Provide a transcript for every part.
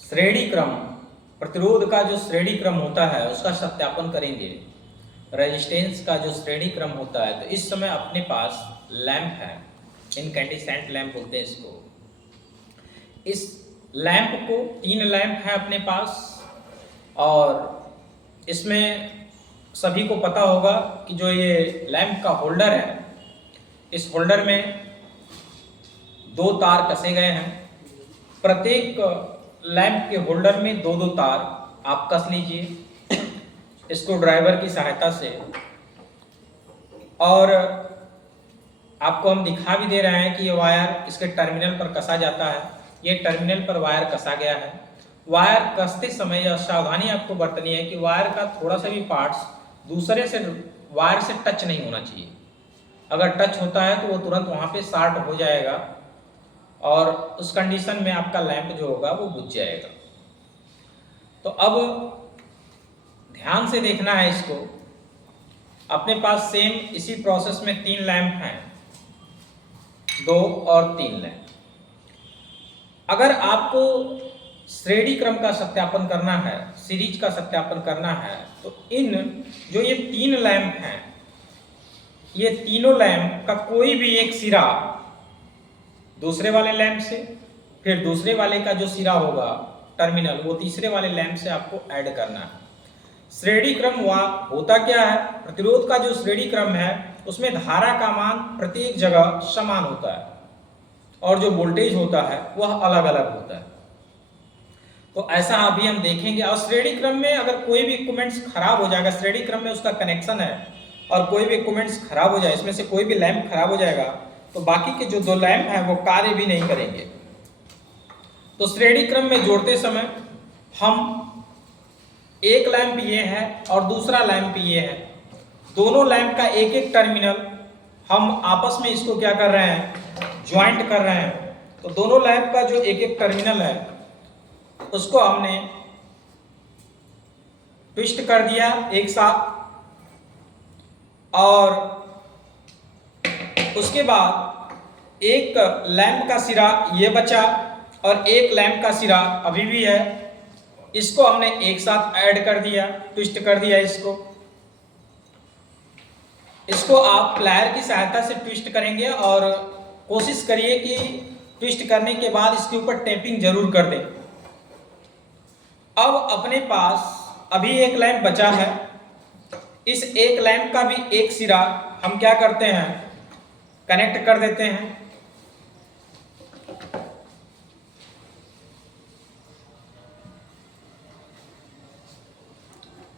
श्रेणी क्रम प्रतिरोध का जो श्रेणी क्रम होता है उसका सत्यापन करेंगे। रेजिस्टेंस का जो श्रेणी क्रम होता है, तो इस समय अपने पास लैंप है, इनकैंडिसेंट लैंप बोलते हैं इसको। इस लैंप को 3 लैंप हैं अपने पास, और इसमें सभी को पता होगा कि जो ये लैंप का होल्डर है, इस होल्डर में 2 तार कसे गए हैं। प्रत्येक लैंप के होल्डर में 2-2 तार आप कस लीजिए स्क्रू ड्राइवर की सहायता से, और आपको हम दिखा भी दे रहे हैं कि ये वायर इसके टर्मिनल पर कसा जाता है। ये टर्मिनल पर वायर कसा गया है। वायर कसते समय यह सावधानी आपको बरतनी है कि वायर का थोड़ा सा भी पार्ट्स दूसरे से वायर से टच नहीं होना चाहिए। अगर टच होता है तो वो तुरंत वहाँ पे शॉर्ट हो जाएगा और उस कंडीशन में आपका लैंप जो होगा वो बुझ जाएगा। तो अब ध्यान से देखना है इसको। अपने पास सेम इसी प्रोसेस में 3 लैंप हैं, 2 और 3 लैंप। अगर आपको श्रेणी क्रम का सत्यापन करना है, सीरीज का सत्यापन करना है, तो इन जो ये 3 लैंप हैं, ये तीनों लैंप का कोई भी एक सिरा दूसरे वाले लैंप से, फिर दूसरे वाले का जो सिरा होगा टर्मिनल, वो तीसरे वाले लैंप से आपको ऐड करना है। श्रेणी क्रम होता क्या है? प्रतिरोध का जो श्रेणी क्रम है उसमें धारा का मान प्रत्येक जगह समान होता है और जो वोल्टेज होता है वह अलग अलग होता है। तो ऐसा अभी हम देखेंगे। और श्रेणी क्रम में अगर कोई भी इक्विपमेंट्स खराब हो जाएगा, श्रेणी क्रम में उसका कनेक्शन है और कोई भी इक्विपमेंट्स खराब हो जाए, इसमें से कोई भी लैंप खराब हो जाएगा, तो बाकी के जो 2 लैंप हैं वो कार्य भी नहीं करेंगे। तो श्रेणी क्रम में जोड़ते समय हम एक लैंप ये है और दूसरा लैंप ये है, दोनों लैंप का एक एक टर्मिनल हम आपस में इसको क्या कर रहे हैं, ज्वाइंट कर रहे हैं। तो दोनों लैंप का जो एक एक टर्मिनल है उसको हमने ट्विस्ट कर दिया एक साथ, और उसके बाद एक लैंप का सिरा ये बचा और एक लैंप का सिरा अभी भी है, इसको हमने एक साथ ऐड कर दिया, ट्विस्ट कर दिया इसको आप प्लायर की सहायता से ट्विस्ट करेंगे और कोशिश करिए कि ट्विस्ट करने के बाद इसके ऊपर टेपिंग जरूर कर दें। अब अपने पास अभी एक लैंप बचा है, इस एक लैंप का भी एक सिरा हम क्या करते हैं, कनेक्ट कर देते हैं।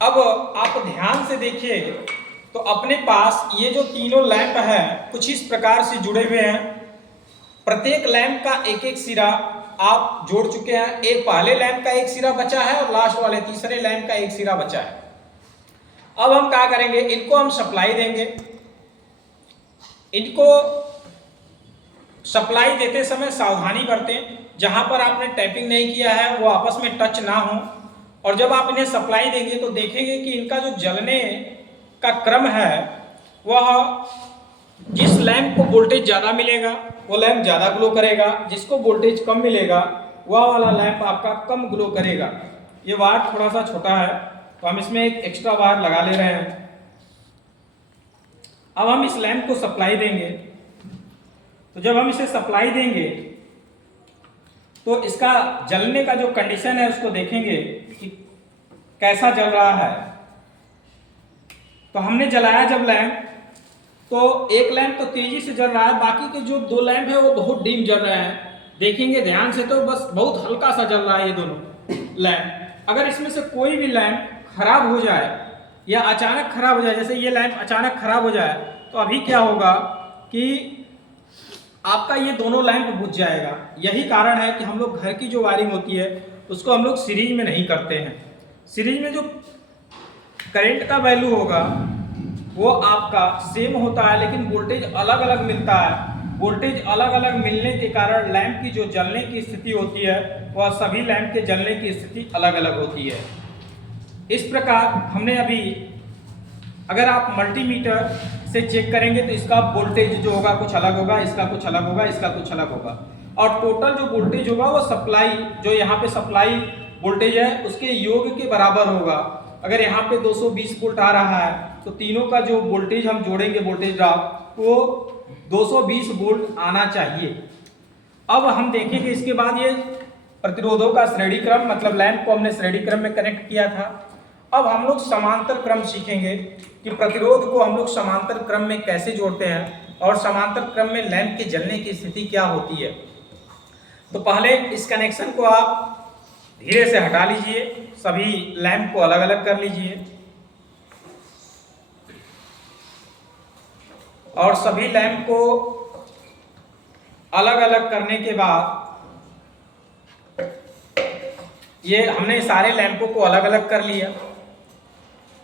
अब आप ध्यान से देखिए तो अपने पास ये जो तीनों लैंप है कुछ इस प्रकार से जुड़े हुए हैं। प्रत्येक लैंप का एक एक सिरा आप जोड़ चुके हैं। एक पहले लैंप का एक सिरा बचा है और लास्ट वाले तीसरे लैंप का एक सिरा बचा है। अब हम क्या करेंगे, इनको हम सप्लाई देंगे। इनको सप्लाई देते समय सावधानी बरतें, जहां पर आपने टैपिंग नहीं किया है वो आपस में टच ना हो। और जब आप इन्हें सप्लाई देंगे तो देखेंगे कि इनका जो जलने का क्रम है वह जिस लैंप को वोल्टेज ज़्यादा मिलेगा वो लैंप ज़्यादा ग्लो करेगा, जिसको वोल्टेज कम मिलेगा वह वाला लैंप आपका कम ग्लो करेगा। ये वायर थोड़ा सा छोटा है तो हम इसमें एक एक्स्ट्रा वायर लगा ले रहे हैं। अब हम इस लैंप को सप्लाई देंगे। तो जब हम इसे सप्लाई देंगे तो इसका जलने का जो कंडीशन है उसको देखेंगे कि कैसा जल रहा है। तो हमने जलाया जब लैंप, तो एक लैंप तो तेजी से जल रहा है, बाकी के जो 2 लैंप है वो बहुत डीम जल रहे हैं। देखेंगे ध्यान से तो बस बहुत हल्का सा जल रहा है ये दोनों लैंप। अगर इसमें से कोई भी लैंप खराब हो जाए या अचानक खराब हो जाए, जैसे ये लैंप अचानक खराब हो जाए, तो अभी क्या होगा कि आपका ये दोनों लैंप बुझ जाएगा। यही कारण है कि हम लोग घर की जो वायरिंग होती है उसको हम लोग सीरीज में नहीं करते हैं। सीरीज में जो करंट का वैल्यू होगा वो आपका सेम होता है, लेकिन वोल्टेज अलग अलग मिलता है। वोल्टेज अलग अलग मिलने के कारण लैंप की जो जलने की स्थिति होती है वह सभी लैंप के जलने की स्थिति अलग अलग होती है। इस प्रकार हमने अभी, अगर आप मल्टीमीटर से चेक करेंगे तो इसका वोल्टेज जो होगा कुछ अलग होगा, इसका कुछ अलग होगा, इसका कुछ अलग होगा। और टोटल जो वोल्टेज होगा वो सप्लाई, जो यहाँ पे सप्लाई वोल्टेज है उसके योग के बराबर होगा। अगर यहाँ पे 220 वोल्ट आ रहा है तो तीनों का जो वोल्टेज हम जोड़ेंगे वोल्टेज ड्रॉप वो 220 वोल्ट आना चाहिए। अब हम देखेंगे इसके बाद ये प्रतिरोधों का श्रेणी क्रम, मतलब लैंप को हमने श्रेणी क्रम में कनेक्ट किया था। अब हम लोग समांतर क्रम सीखेंगे कि प्रतिरोध को हम लोग समांतर क्रम में कैसे जोड़ते हैं और समांतर क्रम में लैंप के जलने की स्थिति क्या होती है। तो पहले इस कनेक्शन को आप धीरे से हटा लीजिए, सभी लैंप को अलग अलग कर लीजिए और सभी लैंप को अलग अलग करने के बाद ये हमने सारे लैंपों को अलग अलग कर लिया।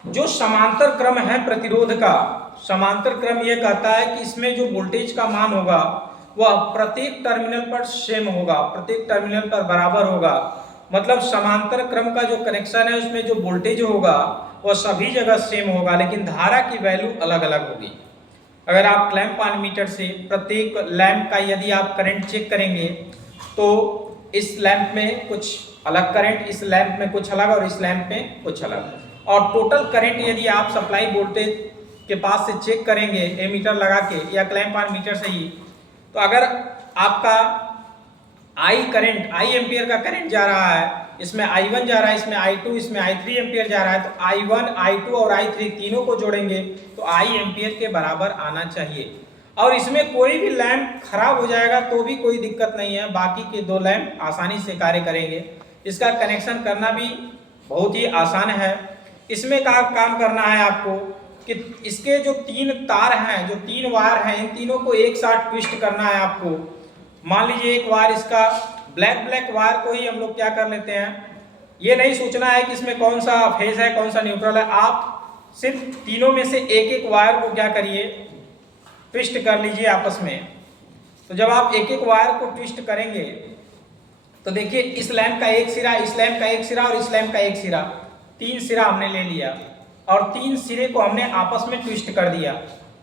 जो समांतर क्रम है प्रतिरोध का, समांतर क्रम यह कहता है कि इसमें जो वोल्टेज का मान होगा वह प्रत्येक टर्मिनल पर सेम होगा, प्रत्येक टर्मिनल पर बराबर होगा। मतलब समांतर क्रम का जो कनेक्शन है उसमें जो वोल्टेज होगा वह सभी जगह सेम होगा, लेकिन धारा की वैल्यू अलग अलग होगी। अगर आप क्लैंप ऑन मीटर से प्रत्येक लैंप का यदि आप करंट चेक करेंगे तो इस लैंप में कुछ अलग करंट, इस लैंप में कुछ अलग और इस लैंप में कुछ अलग, और टोटल करंट यदि आप सप्लाई वोल्टेज के पास से चेक करेंगे एमीटर लगा के या क्लैंप ऑन मीटर से ही, तो अगर आपका आई करंट, आई एम्पियर का करंट जा रहा है, इसमें I1 जा रहा है, इसमें I2, इसमें I3 एम्पियर जा रहा है, तो I1, I2 और I3 तीनों को जोड़ेंगे तो I एम्पियर के बराबर आना चाहिए। और इसमें कोई भी लैंप खराब हो जाएगा तो भी कोई दिक्कत नहीं है, बाकी के दो लैंप आसानी से कार्य करेंगे। इसका कनेक्शन करना भी बहुत ही आसान है। इसमें का काम करना है आपको कि इसके जो तीन तार हैं, जो तीन वायर हैं, इन तीनों को एक साथ ट्विस्ट करना है आपको। मान लीजिए एक वायर इसका ब्लैक वायर को ही हम लोग क्या कर लेते हैं, ये नहीं सोचना है कि इसमें कौन सा फेज है कौन सा न्यूट्रल है, आप सिर्फ तीनों में से एक एक वायर को क्या करिए, ट्विस्ट कर लीजिए आपस में। तो जब आप एक एक वायर को ट्विस्ट करेंगे तो देखिए इस लैंप का एक सिरा, इस लैंप का एक सिरा और इस लैंप का एक सिरा, तीन सिरा हमने ले लिया और तीन सिरे को हमने आपस में ट्विस्ट कर दिया।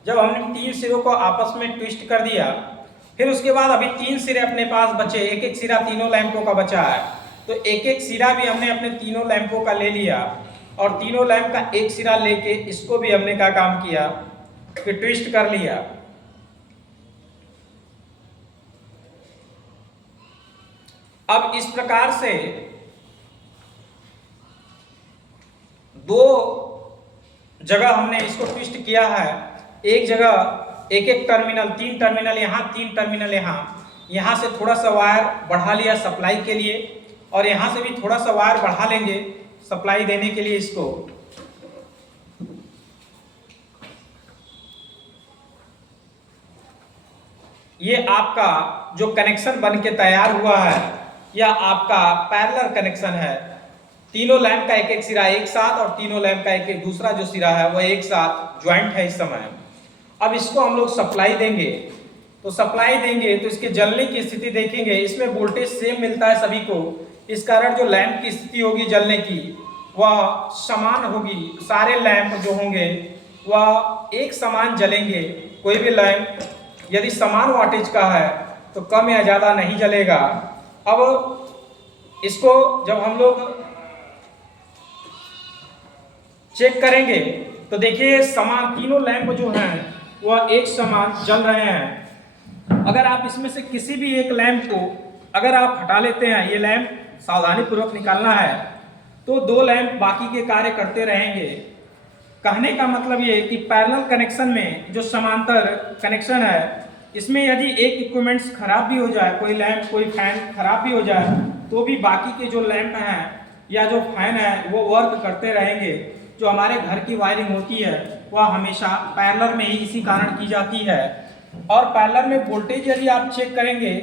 जब हमने तीन सिरों को आपस में ट्विस्ट कर दिया, फिर उसके बाद अभी तीन सिरे अपने पास बचे, एक एक सिरा तीनों लैंपों का बचा है, तो एक एक सिरा भी हमने अपने तीनों लैंपों का ले लिया और तीनों लैंप का एक सिरा लेके इसको भी हमने क्या काम किया कि ट्विस्ट कर लिया। अब इस प्रकार से दो जगह हमने इसको ट्विस्ट किया है, एक जगह एक एक टर्मिनल, तीन टर्मिनल यहाँ, तीन टर्मिनल यहाँ से थोड़ा सा वायर बढ़ा लिया सप्लाई के लिए और यहाँ से भी थोड़ा सा वायर बढ़ा लेंगे सप्लाई देने के लिए इसको। ये आपका जो कनेक्शन बन के तैयार हुआ है यह आपका पैरेलल कनेक्शन है। तीनों लैंप का एक एक सिरा एक साथ और तीनों लैंप का एक एक दूसरा जो सिरा है वह एक साथ ज्वाइंट है इस समय। अब इसको हम लोग सप्लाई देंगे, तो सप्लाई देंगे तो इसके जलने की स्थिति देखेंगे, इसमें वोल्टेज सेम मिलता है सभी को, इस कारण जो लैंप की स्थिति होगी जलने की वह समान होगी। सारे लैंप जो होंगे वह एक समान जलेंगे। कोई भी लैंप यदि समान वाटेज का है तो कम या ज़्यादा नहीं जलेगा। अब इसको जब हम लोग चेक करेंगे तो देखिए समान तीनों लैंप जो हैं वह एक समान जल रहे हैं। अगर आप इसमें से किसी भी एक लैंप को अगर आप हटा लेते हैं, ये लैंप सावधानी पूर्वक निकालना है, तो दो लैंप बाकी के कार्य करते रहेंगे। कहने का मतलब ये कि पैरेलल कनेक्शन में जो समांतर कनेक्शन है इसमें यदि एक इक्विपमेंट्स खराब भी हो जाए, कोई लैंप कोई फैन खराब भी हो जाए, तो भी बाकी के जो लैंप हैं या जो फैन है वो वर्क करते रहेंगे। जो हमारे घर की वायरिंग होती है वह हमेशा पैरेलल में ही इसी कारण की जाती है। और पैरेलल में वोल्टेज यदि आप चेक करेंगे,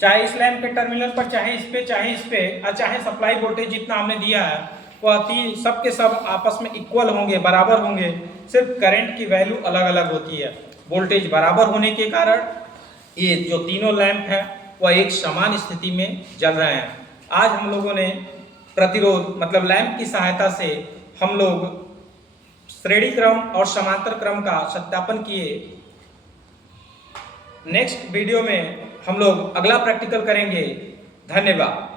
चाहे इस लैंप के टर्मिनल पर, चाहे इस पे, चाहे इस पे, और चाहे सप्लाई वोल्टेज जितना हमने दिया है वह सब के सब आपस में इक्वल होंगे, बराबर होंगे। सिर्फ करंट की वैल्यू अलग अलग होती है। वोल्टेज बराबर होने के कारण ये जो तीनों लैंप हैं वह एक समान स्थिति में जल रहे हैं। आज हम लोगों ने प्रतिरोध मतलब लैंप की सहायता से हम लोग श्रेणी क्रम और समांतर क्रम का सत्यापन किए। नेक्स्ट वीडियो में हम लोग अगला प्रैक्टिकल करेंगे। धन्यवाद।